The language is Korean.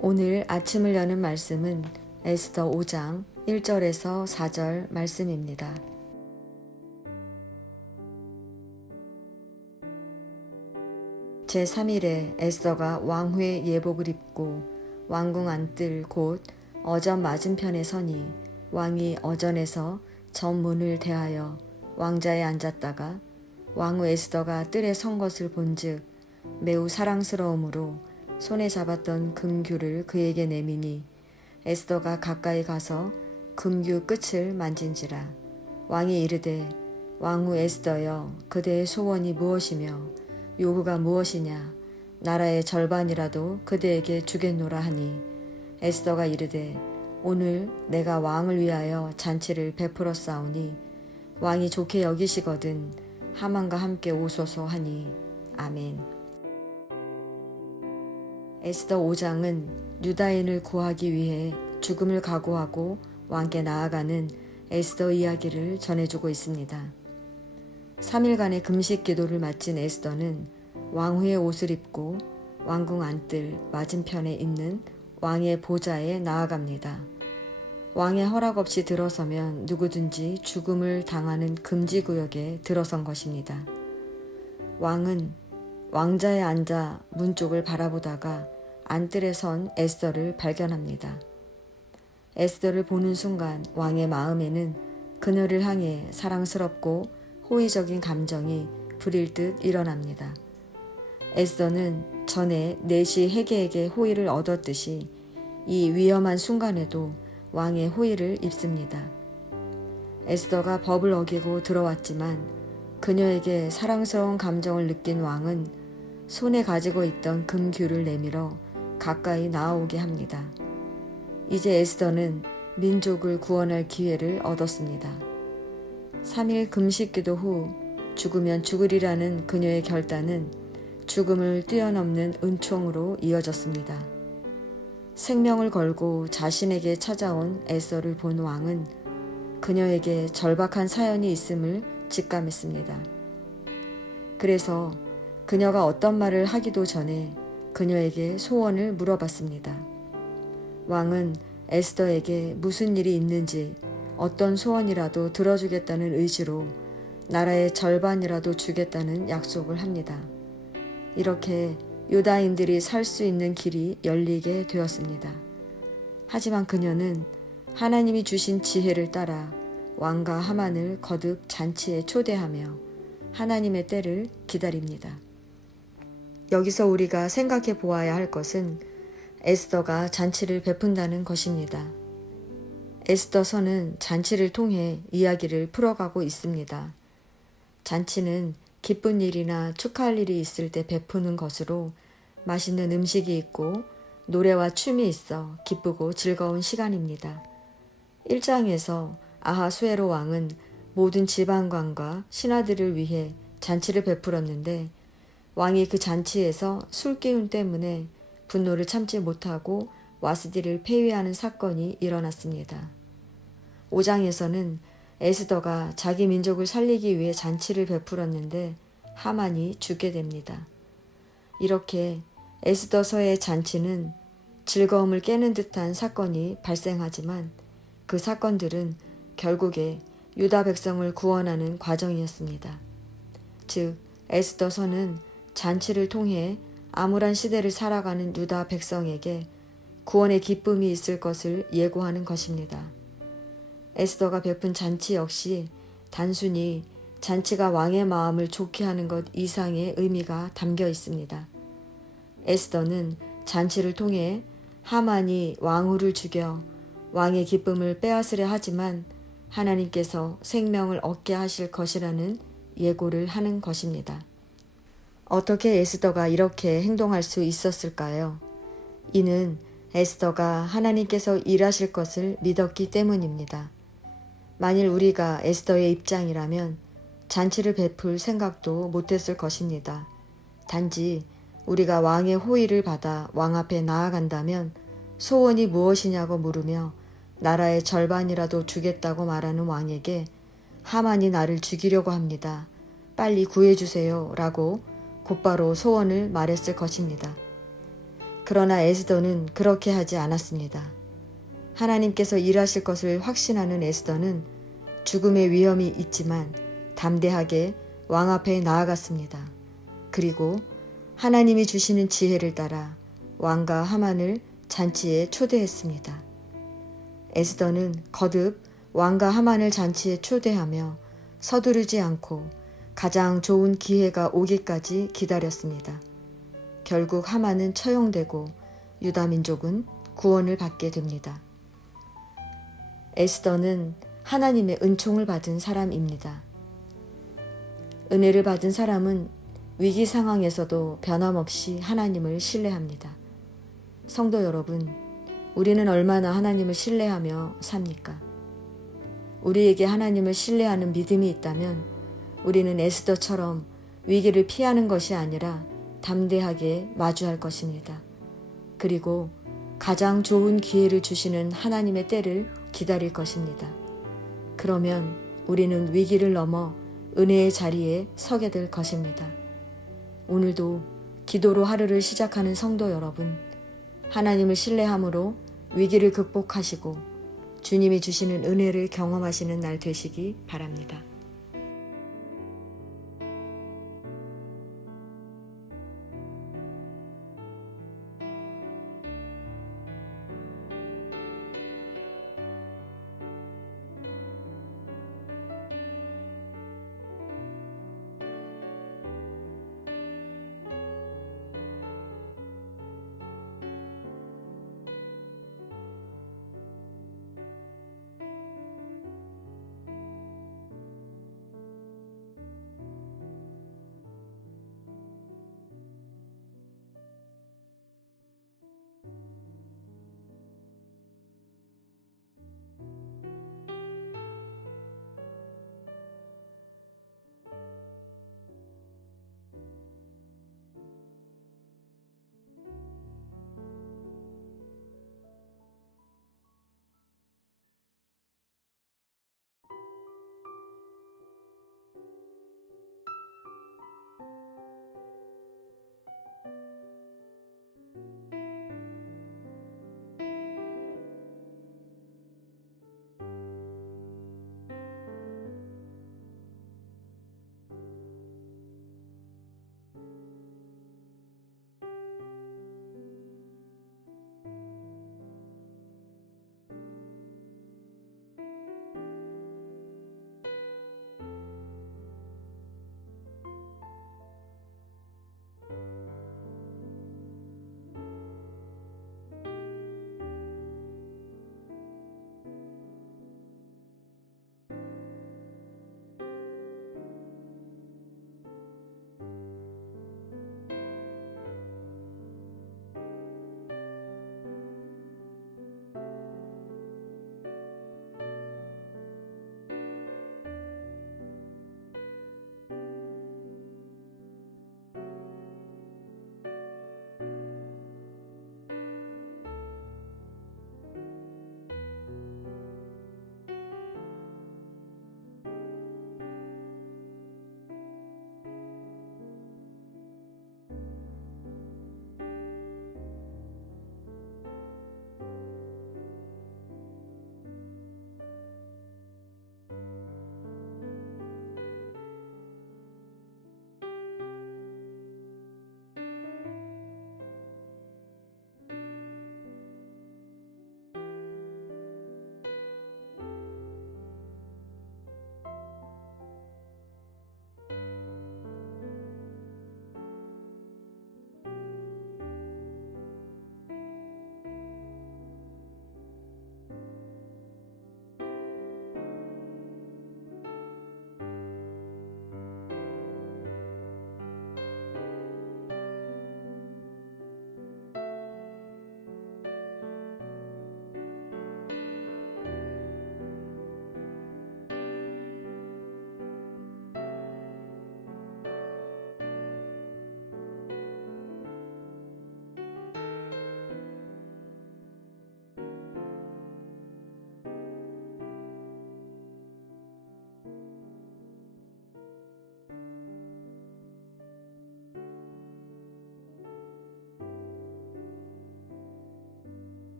오늘 아침을 여는 말씀은 에스더 5장 1절에서 4절 말씀입니다. 제3일에 에스더가 왕후의 예복을 입고 왕궁 안뜰 곧 어전 맞은편에 서니 왕이 어전에서 전문을 대하여 왕자에 앉았다가 왕후 에스더가 뜰에 선 것을 본즉 매우 사랑스러움으로 손에 잡았던 금규를 그에게 내미니 에스더가 가까이 가서 금규 끝을 만진지라. 왕이 이르되 왕후 에스더여 그대의 소원이 무엇이며 요구가 무엇이냐 나라의 절반이라도 그대에게 주겠노라 하니 에스더가 이르되 오늘 내가 왕을 위하여 잔치를 베풀었사오니 왕이 좋게 여기시거든 하만과 함께 오소서 하니 아멘. 에스더 5장은 유다인을 구하기 위해 죽음을 각오하고 왕께 나아가는 에스더 이야기를 전해주고 있습니다. 3일간의 금식 기도를 마친 에스더는 왕후의 옷을 입고 왕궁 안뜰 맞은편에 있는 왕의 보좌에 나아갑니다. 왕의 허락 없이 들어서면 누구든지 죽음을 당하는 금지구역에 들어선 것입니다. 왕은 왕자에 앉아 문 쪽을 바라보다가 안뜰에 선 에스더를 발견합니다. 에스더를 보는 순간 왕의 마음에는 그녀를 향해 사랑스럽고 호의적인 감정이 불일 듯 일어납니다. 에스더는 전에 내시 헤게에게 호의를 얻었듯이 이 위험한 순간에도 왕의 호의를 입습니다. 에스더가 법을 어기고 들어왔지만 그녀에게 사랑스러운 감정을 느낀 왕은 손에 가지고 있던 금규를 내밀어 가까이 나아오게 합니다. 이제 에스더는 민족을 구원할 기회를 얻었습니다. 3일 금식기도 후 죽으면 죽으리라는 그녀의 결단은 죽음을 뛰어넘는 은총으로 이어졌습니다. 생명을 걸고 자신에게 찾아온 에스더를 본 왕은 그녀에게 절박한 사연이 있음을 직감했습니다. 그래서 그녀가 어떤 말을 하기도 전에 그녀에게 소원을 물어봤습니다. 왕은 에스더에게 무슨 일이 있는지 어떤 소원이라도 들어주겠다는 의지로 나라의 절반이라도 주겠다는 약속을 합니다. 이렇게 유다인들이 살 수 있는 길이 열리게 되었습니다. 하지만 그녀는 하나님이 주신 지혜를 따라 왕과 하만을 거듭 잔치에 초대하며 하나님의 때를 기다립니다. 여기서 우리가 생각해 보아야 할 것은 에스더가 잔치를 베푼다는 것입니다. 에스더서는 잔치를 통해 이야기를 풀어가고 있습니다. 잔치는 기쁜 일이나 축하할 일이 있을 때 베푸는 것으로 맛있는 음식이 있고 노래와 춤이 있어 기쁘고 즐거운 시간입니다. 1장에서 아하수에로 왕은 모든 지방관과 신하들을 위해 잔치를 베풀었는데 왕이 그 잔치에서 술기운 때문에 분노를 참지 못하고 와스디를 폐위하는 사건이 일어났습니다. 5장에서는 에스더가 자기 민족을 살리기 위해 잔치를 베풀었는데 하만이 죽게 됩니다. 이렇게 에스더서의 잔치는 즐거움을 깨는 듯한 사건이 발생하지만 그 사건들은 결국에 유다 백성을 구원하는 과정이었습니다. 즉 에스더서는 잔치를 통해 암울한 시대를 살아가는 유다 백성에게 구원의 기쁨이 있을 것을 예고하는 것입니다. 에스더가 베푼 잔치 역시 단순히 잔치가 왕의 마음을 좋게 하는 것 이상의 의미가 담겨 있습니다. 에스더는 잔치를 통해 하만이 왕후를 죽여 왕의 기쁨을 빼앗으려 하지만 하나님께서 생명을 얻게 하실 것이라는 예고를 하는 것입니다. 어떻게 에스더가 이렇게 행동할 수 있었을까요? 이는 에스더가 하나님께서 일하실 것을 믿었기 때문입니다. 만일 우리가 에스더의 입장이라면 잔치를 베풀 생각도 못했을 것입니다. 단지 우리가 왕의 호의를 받아 왕 앞에 나아간다면 소원이 무엇이냐고 물으며 나라의 절반이라도 주겠다고 말하는 왕에게 하만이 나를 죽이려고 합니다. 빨리 구해주세요 라고 곧바로 소원을 말했을 것입니다. 그러나 에스더는 그렇게 하지 않았습니다. 하나님께서 일하실 것을 확신하는 에스더는 죽음의 위험이 있지만 담대하게 왕 앞에 나아갔습니다. 그리고 하나님이 주시는 지혜를 따라 왕과 하만을 잔치에 초대했습니다. 에스더는 거듭 왕과 하만을 잔치에 초대하며 서두르지 않고 가장 좋은 기회가 오기까지 기다렸습니다. 결국 하만은 처형되고 유다 민족은 구원을 받게 됩니다. 에스더는 하나님의 은총을 받은 사람입니다. 은혜를 받은 사람은 위기 상황에서도 변함없이 하나님을 신뢰합니다. 성도 여러분, 우리는 얼마나 하나님을 신뢰하며 삽니까? 우리에게 하나님을 신뢰하는 믿음이 있다면 우리는 에스더처럼 위기를 피하는 것이 아니라 담대하게 마주할 것입니다. 그리고 가장 좋은 기회를 주시는 하나님의 때를 기다릴 것입니다. 그러면 우리는 위기를 넘어 은혜의 자리에 서게 될 것입니다. 오늘도 기도로 하루를 시작하는 성도 여러분, 하나님을 신뢰함으로 위기를 극복하시고 주님이 주시는 은혜를 경험하시는 날 되시기 바랍니다.